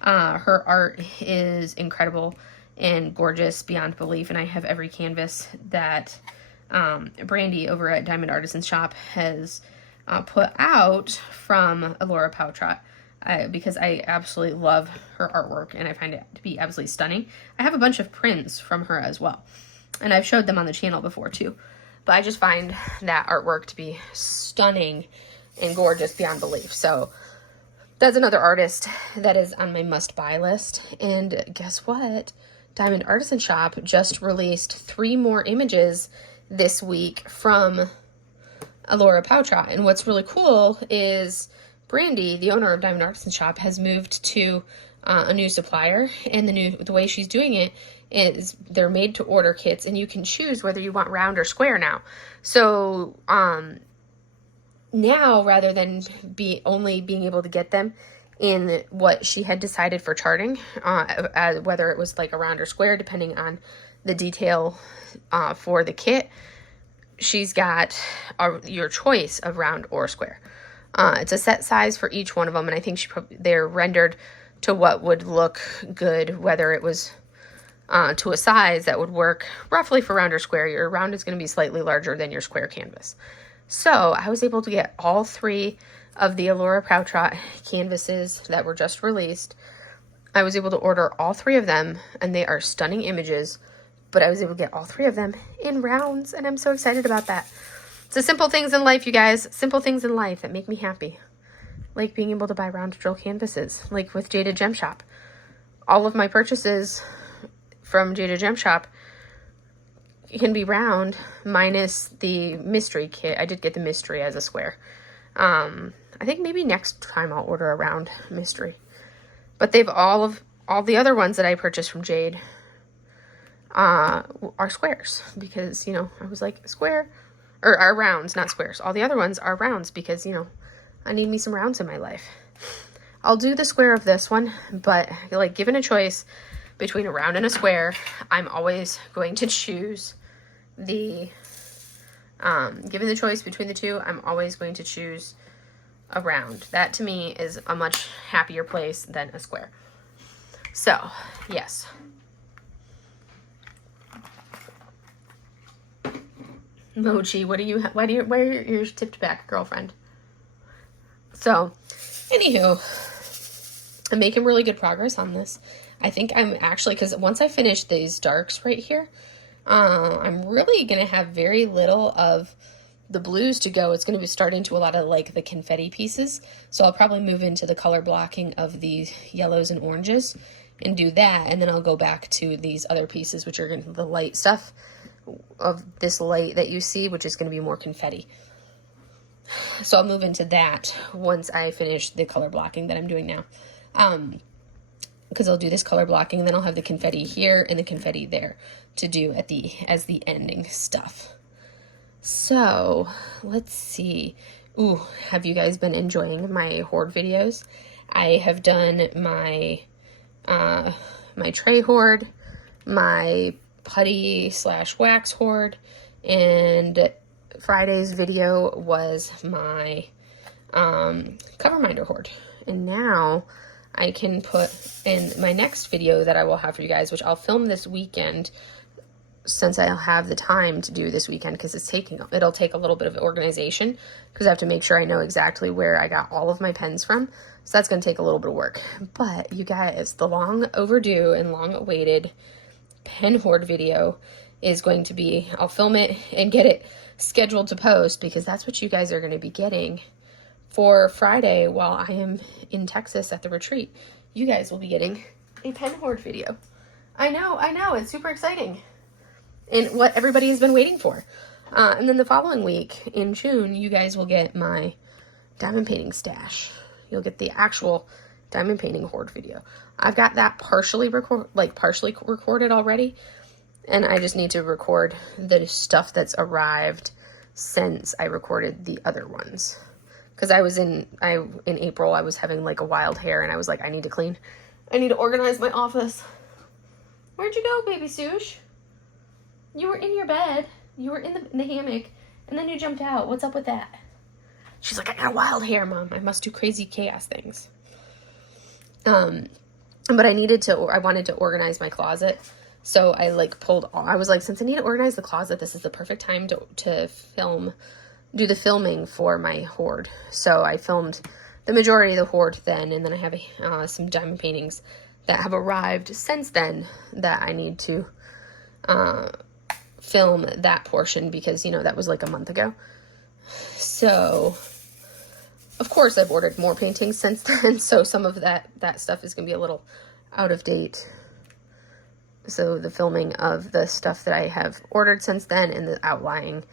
Her art is incredible and gorgeous beyond belief, and I have every canvas that Brandy over at Diamond Artisan Shop has put out from Elora Pautrat, because I absolutely love her artwork, and I find it to be absolutely stunning. I have a bunch of prints from her as well, and I've showed them on the channel before too. But I just find that artwork to be stunning and gorgeous beyond belief. So that's another artist that is on my must-buy list. And guess what? Diamond Artisan Shop just released 3 more images this week from Elora Pautrat. And what's really cool is Brandy, the owner of Diamond Artisan Shop, has moved to a new supplier, and the way she's doing it is they're made to order kits, and you can choose whether you want round or square now. So now, rather than only being able to get them in what she had decided for charting, whether it was like a round or square, depending on the detail for the kit, she's got your choice of round or square. It's a set size for each one of them, and I think they're rendered to what would look good, whether it was to a size that would work roughly for round or square. Your round is going to be slightly larger than your square canvas. So I was able to get all 3 of the Elora Pautrat canvases that were just released. I was able to order all 3 of them, and they are stunning images, but I was able to get all 3 of them in rounds, and I'm so excited about that. It's the simple things in life, you guys. Simple things in life that make me happy. Like being able to buy round drill canvases, like with Jada Gem Shop. All of my purchases from Jada Gem Shop can be round, minus the mystery kit. I did get the mystery as a square. I think maybe next time I'll order a round mystery. But they've all the other ones that I purchased from Jade are squares, because, you know, I was like, square, or are rounds, not squares. All the other ones are rounds, because, you know, I need me some rounds in my life. I'll do the square of this one, but, like, given a choice between a round and a square, I'm always going to choose given the choice between the 2, I'm always going to choose a round. That to me is a much happier place than a square. So, yes. Mochi, why are your ears tipped back, girlfriend? So, anywho, I'm making really good progress on this. I think I'm actually, because once I finish these darks right here, I'm really going to have very little of the blues to go. It's going to be starting to a lot of like the confetti pieces. So I'll probably move into the color blocking of the yellows and oranges and do that. And then I'll go back to these other pieces, which are going to the light stuff of this light that you see, which is going to be more confetti. So I'll move into that once I finish the color blocking that I'm doing now. Because I'll do this color blocking, and then I'll have the confetti here and the confetti there to do as the ending stuff. So let's see. Ooh, have you guys been enjoying my Horde videos? I have done my my tray Horde, my putty / wax Horde, and Friday's video was my cover minder Horde. And now I can put in my next video that I will have for you guys, which I'll film this weekend, since I'll have the time to do this weekend, because it'll take a little bit of organization, because I have to make sure I know exactly where I got all of my pens from. So that's going to take a little bit of work. But you guys, the long overdue and long awaited pen Horde video is going to be, I'll film it and get it scheduled to post, because that's what you guys are going to be getting for Friday while I am in Texas at the retreat. You guys will be getting a pen Horde video. I know, it's super exciting. And what everybody has been waiting for. And then the following week in June, you guys will get my diamond painting stash. You'll get the actual diamond painting Horde video. I've got that partially recorded already, and I just need to record the stuff that's arrived since I recorded the other ones. Because in April, I was having like a wild hair, and I was like, I need to organize my office. Where'd you go, baby Sush? You were in your bed. You were in the hammock, and then you jumped out. What's up with that? She's like, I got wild hair, Mom. I must do crazy chaos things. But I wanted to organize my closet. So I I was like, since I need to organize the closet, this is the perfect time to do the filming for my Horde. So I filmed the majority of the Horde then, and then I have some diamond paintings that have arrived since then that I need to film that portion, because that was like a month ago. So of course I've ordered more paintings since then, so some of that stuff is gonna be a little out of date. So the filming of the stuff that I have ordered since then, and the outlying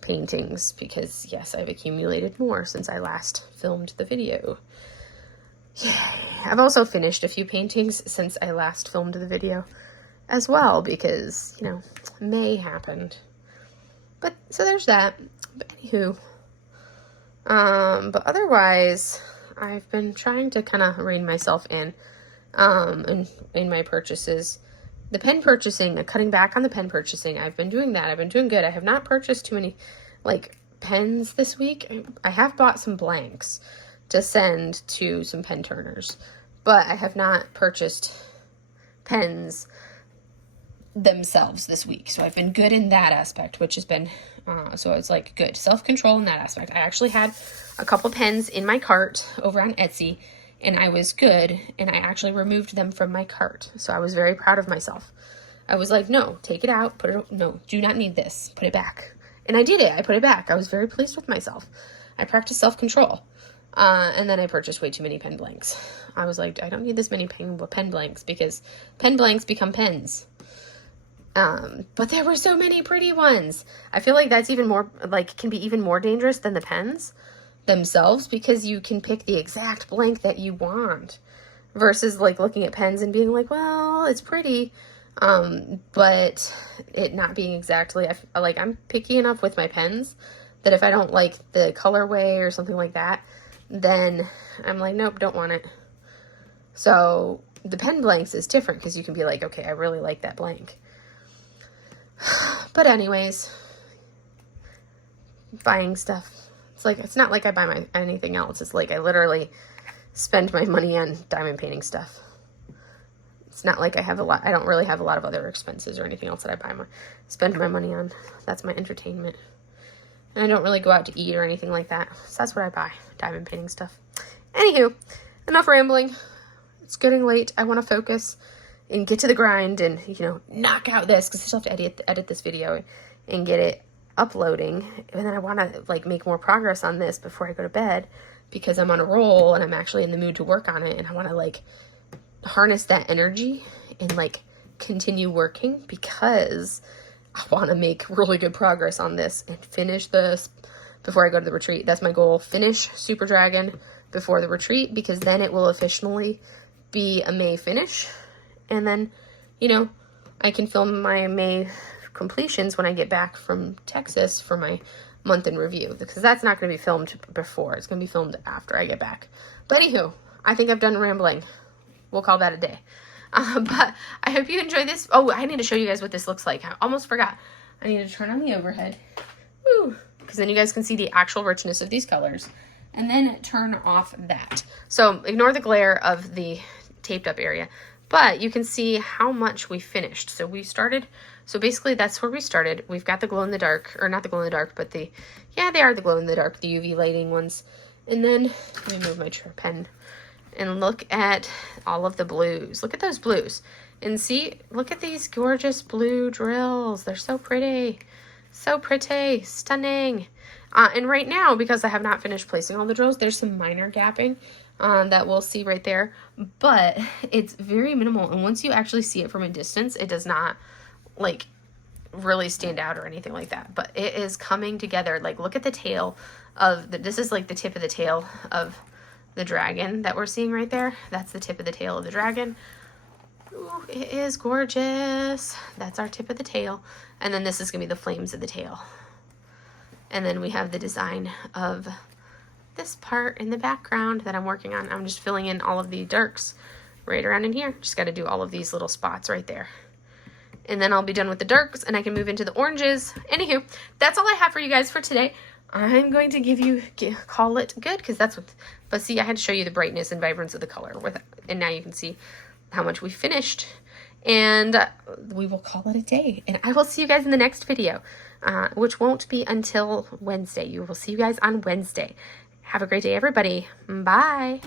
paintings, because yes, I've accumulated more since I last filmed the video. Yay. I've also finished a few paintings since I last filmed the video as well, because May happened. But so there's that. But anywho, but otherwise I've been trying to kind of rein myself in my purchases. The pen purchasing, cutting back on the pen purchasing, I've been doing that. I've been doing good. I have not purchased too many pens this week. I have bought some blanks to send to some pen turners, but I have not purchased pens themselves this week. So I've been good in that aspect, which has been so it's good self-control in that aspect. I actually had a couple pens in my cart over on Etsy, and I was good, and I actually removed them from my cart. So I was very proud of myself. I was like, no, take it out, no, do not need this, put it back. And I did it. I put it back. I was very pleased with myself. I practiced self-control. And then I purchased way too many pen blanks. I was like, I don't need this many pen blanks, because pen blanks become pens. But there were so many pretty ones. I feel like that's even more, can be even more dangerous than the pens themselves, because you can pick the exact blank that you want, versus looking at pens and being like, well, it's pretty, but it not being exactly, I'm picky enough with my pens that if I don't like the colorway or something like that, then I'm like, nope, don't want it. So the pen blanks is different, because you can be like, okay, I really like that blank. But anyways, buying stuff. It's not like I buy anything else. It's I literally spend my money on diamond painting stuff. It's not like I don't really have a lot of other expenses or anything else that I spend my money on. That's my entertainment. And I don't really go out to eat or anything like that. So that's what I buy, diamond painting stuff. Anywho, enough rambling. It's getting late. I want to focus and get to the grind and, you know, knock out this, because I still have to edit this video and get it uploading. And then I want to, like, make more progress on this before I go to bed, because I'm on a roll and I'm actually in the mood to work on it. And I want to, like, harness that energy and, like, continue working, because I want to make really good progress on this and finish this before I go to the retreat. That's my goal. Finish Super Dragon before the retreat, because then it will officially be a May finish. And then, you know, I can film my May completions when I get back from Texas for my month in review, because that's not going to be filmed before. It's going to be filmed after I get back. But anywho, I think I've done rambling. We'll call that a day. But I hope you enjoy this. Oh, I need to show you guys what this looks like. I almost forgot. I need to turn on the overhead. Woo! Because then you guys can see the actual richness of these colors. And then turn off that. So ignore the glare of the taped up area. But you can see how much we finished. So we started, so basically that's where we started. We've got the glow in the dark, or not the glow in the dark, but the, yeah, they are the glow in the dark, the UV lighting ones. And then, let me move my pen. And look at all of the blues. Look at those blues. And see, look at these gorgeous blue drills. They're so pretty. So pretty. Stunning. And right now, because I have not finished placing all the drills, there's some minor gapping that we'll see right there. But it's very minimal. And once you actually see it from a distance, it does not, like, really stand out or anything like that. But it is coming together. Like, look at the tail of this is like the tip of the tail of the dragon that we're seeing right there. That's the tip of the tail of the dragon. Ooh, it is gorgeous. That's our tip of the tail. And then this is going to be the flames of the tail. And then we have the design of this part in the background that I'm working on. I'm just filling in all of the darks right around in here. Just got to do all of these little spots right there. And then I'll be done with the darks and I can move into the oranges. Anywho, that's all I have for you guys for today. I'm going to call it good, because that's what, but see, I had to show you the brightness and vibrance of the color and now you can see how much we finished, and we will call it a day. And I will see you guys in the next video, which won't be until Wednesday. You will see you guys on Wednesday. Have a great day, everybody. Bye.